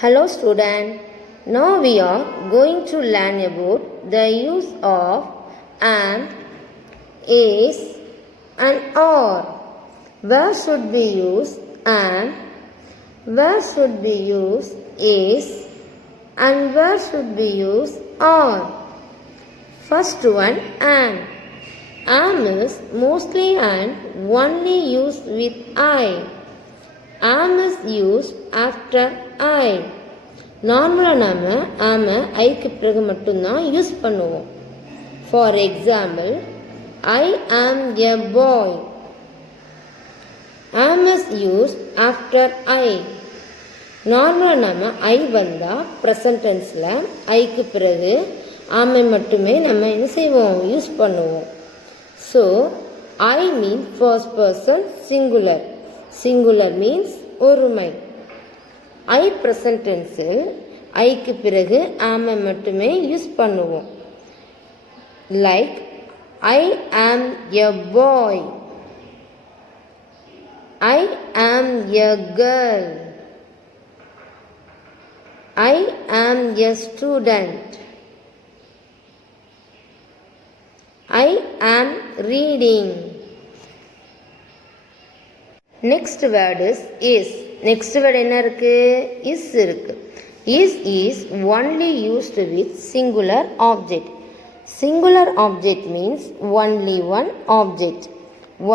Hello student, now we are going to learn about the use of am, is and are. Where should we use am, where should we use is and where should we use are. First one, am. Am is mostly and only used with I. Am is used after I. நார்மலாக நம்ம ஆமை ஐக்கு பிறகு மட்டும்தான் யூஸ் பண்ணுவோம். For example, ஐ ஆம் எ பாய். Am is use after I. நார்மலாக நம்ம ஐ வந்தால் ப்ரெசன்ட் டென்ஸில் ஐக்கு பிறகு ஆமை மட்டுமே நம்ம என்ன செய்வோம், யூஸ் பண்ணுவோம். So I mean first person singular. Singular means ஒருமை. ஐ ப்ரெசன்ட் டென்ஸில் ஐக்கு பிறகு ஆமை மட்டுமே யூஸ் பண்ணுவோம். லைக் ஐ ஆம் எ பாய், ஐ ஆம் எ கேர்ள், ஐ ஆம் எ student, I am reading. Next word is. Next word என்ன இருக்கு, இஸ் இருக்கு. Is only used with singular object. Singular object means only one object,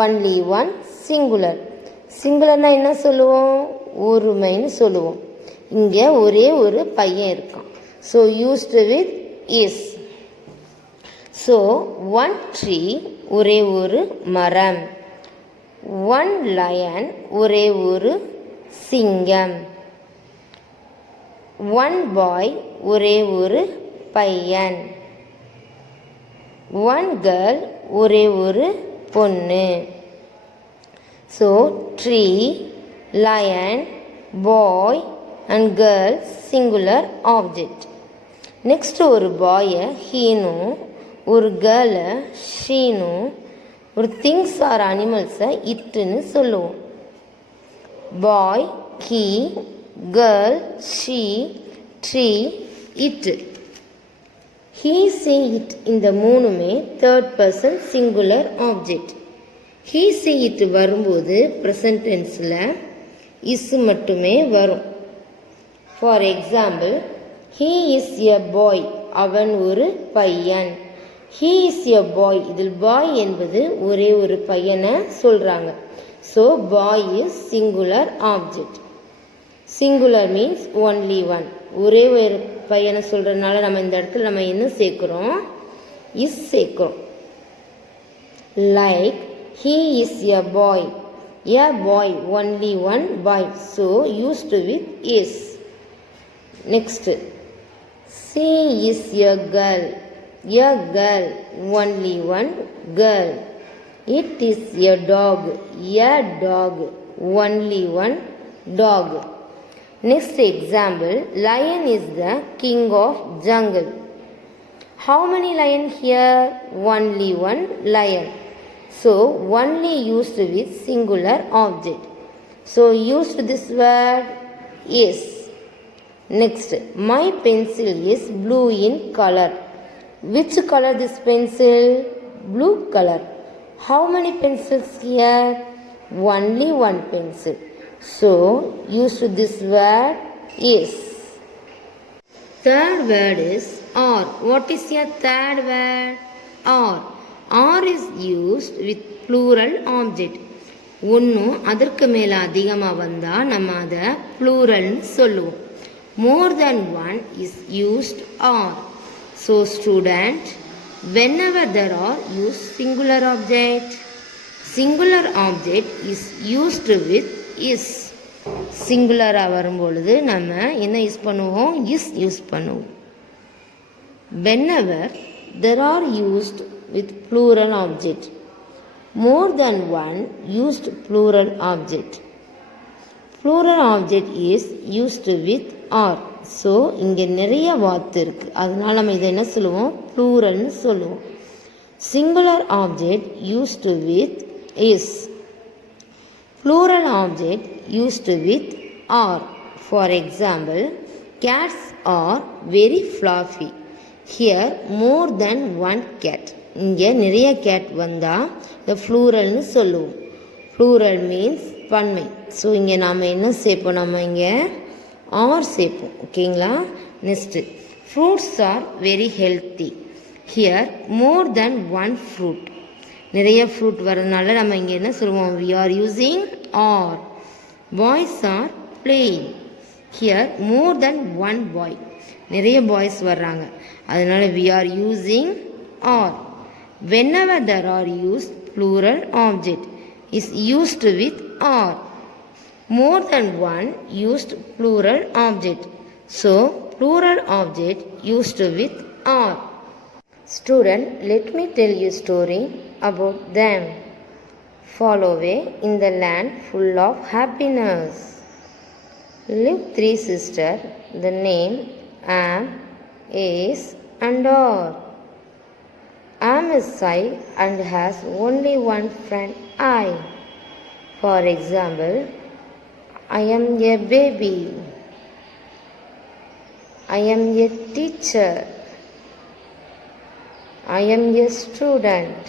only one singular. சிங்குலர்னா என்ன சொல்லுவோம், ஒருமைன்னு சொல்லுவோம். இங்கே ஒரே ஒரு பையன் இருக்கான். So used with is. So one tree, ஒரே ஒரு மரம். ஒன் லயன், ஒரே ஒரு சிங்கம். ஒன் பாய், ஒரே ஒரு பையன். ஒன் கேர்ள், ஒரே ஒரு பொண்ணு. So tree, lion, boy and girl singular object. Next ஒரு பாயை ஹீனும், ஒரு கேர்ளை ஷீனும், ஒரு திங்ஸ் ஆர் அனிமல்ஸை இட்டுன்னு சொல்லுவோம். Boy, he, girl, she, tree, it. He, she, it இந்த மூணுமே third person singular object. He, she, it வரும்போது ப்ரெசன்ட் டென்ஸில் இஸ் மட்டுமே வரும். For example, he is a boy, அவன் ஒரு பையன். ஹீ இஸ் எ பாய், இதில் பாய் என்பது ஒரே ஒரு பையனை சொல்கிறாங்க. So boy is singular object. Singular means only one, ஒரே ஒரு பையனை சொல்கிறதுனால நம்ம இந்த இடத்துல நம்ம என்ன சேர்க்குறோம், இஸ் சேர்க்குறோம். Like he is a bye, a bye, only one boy. So used with is. Next, C is a girl, a girl, only one girl. It is a dog, only one dog. Next example, lion is the king of jungle. How many lion here? Only one lion. So only used with singular object. So used this word is. Next, my pencil is blue in color. Which color this pencil? Blue color. How many pencils here? Only one pencil. So use this word is. Third word is are. What is your third word? Are. Are is used with plural object. ஒன்றும் அதற்கு மேலே அதிகமாக வந்தால் நம்ம அதை ப்ளூரல்னு சொல்லுவோம். More than one is used are. So student, whenever there are use singular object, singular object is used with is. சிங்குலராக வரும்பொழுது நம்ம என்ன யூஸ் பண்ணுவோம், இஸ் யூஸ் பண்ணுவோம். whenever there are used with plural object, more than one used plural object. Plural object is used with are. So இங்கே நிறைய வார்த்தை இருக்குது, அதனால் நம்ம இதை என்ன சொல்லுவோம், ப்ளூரல்னு சொல்லுவோம். Singular object used with is. plural object used with are. For example, cats are very fluffy. Here more than one cat. இங்கே நிறைய கேட் வந்தால் இந்த ஃப்ளூரல்னு சொல்லுவோம். ஃப்ளூரல் மீன்ஸ் பன்மை. ஸோ இங்கே நாம் என்ன சேர்ப்போம், நம்ம இங்கே ஆர் சேர்ப்போம். ஓகேங்களா. Next fruits are very healthy. Here more than one fruit. நிறைய ஃப்ரூட் வரதுனால நம்ம இங்கே என்ன சொல்லுவோம், we are using are. Boys are playing. Here more than one boy. நிறைய பாய்ஸ் வர்றாங்க, அதனால் we are using are. whenever there are used plural object is used with are. More than one used plural object, so plural object used with are. Student, let me tell you story about them. Fall away in the land full of happiness. Live three sisters, the name Am, Is and Are. Am is shy and has only one friend, I. For example, I am a baby. I am a teacher. I am a student.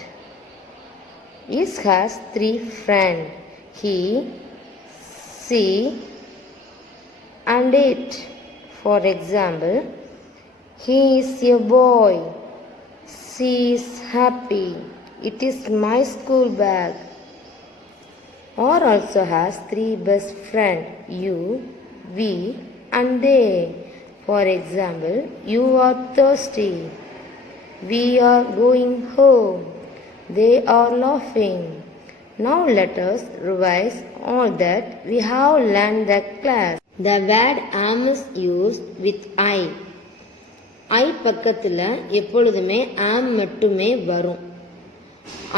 Is has three friends, he, she and it. For example, he is a boy. She is happy. It is my school bag. Or also has three best friends, you, we and they. For example, you are thirsty. We are going home. They are laughing. Now let us revise all that we have learned that class. The word am is used with I. ஐ பக்கத்தில் எப்பொழுதுமே ஆம் மட்டுமே வரும்.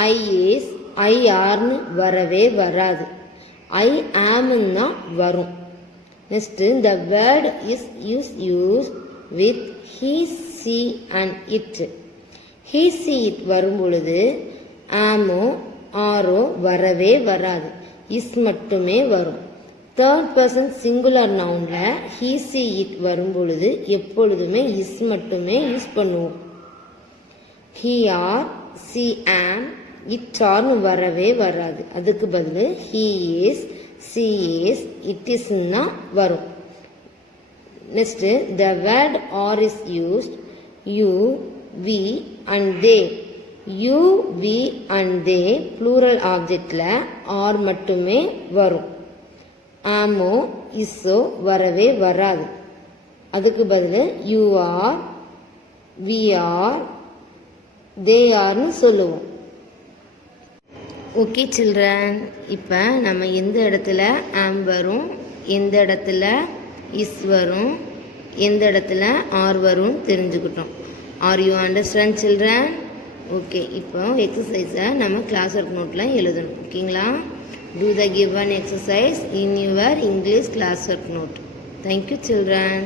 ஐ இஸ், ஐ ஆர்னு வரவே வராது. ஐ ஆம்னு தான் வரும். Next the word is used with he, she and it. he, she, it வரும் பொழுது ஆமோ ஆரோ வரவே வராது, இஸ் மட்டுமே வரும். தேர்ட் பர்சன் சிங்குலர் நவுனில் he, she, it வரும் பொழுது எப்பொழுதுமே இஸ் மட்டுமே யூஸ் பண்ணுவோம். he are, she am, it ஆர்னு வரவே வராது. அதுக்கு பதில் he is, she is, it is தான் வரும். Next the word are is used you, we and they. you, we and they plural objectல are மட்டுமே வரும். ஆமோ இஸ்ஸோ வரவே வராது. அதுக்கு பதில் யூ ஆர், வி ஆர், தே ஆர்னு சொல்லுவோம். ஓகே சில்ட்ரன், இப்போ நம்ம எந்த இடத்துல ஆம் வரும், எந்த இடத்துல இஸ் வரும், எந்த இடத்துல ஆர் வரும் தெரிஞ்சுக்கிட்டோம். Are you understand children? Okay, இப்போ எக்ஸசைஸை நம்ம கிளாஸ் ஒர்க் நோட்டில் எழுதணும். ஓகேங்களா? Do the given exercise in your English classwork note. Thank you children.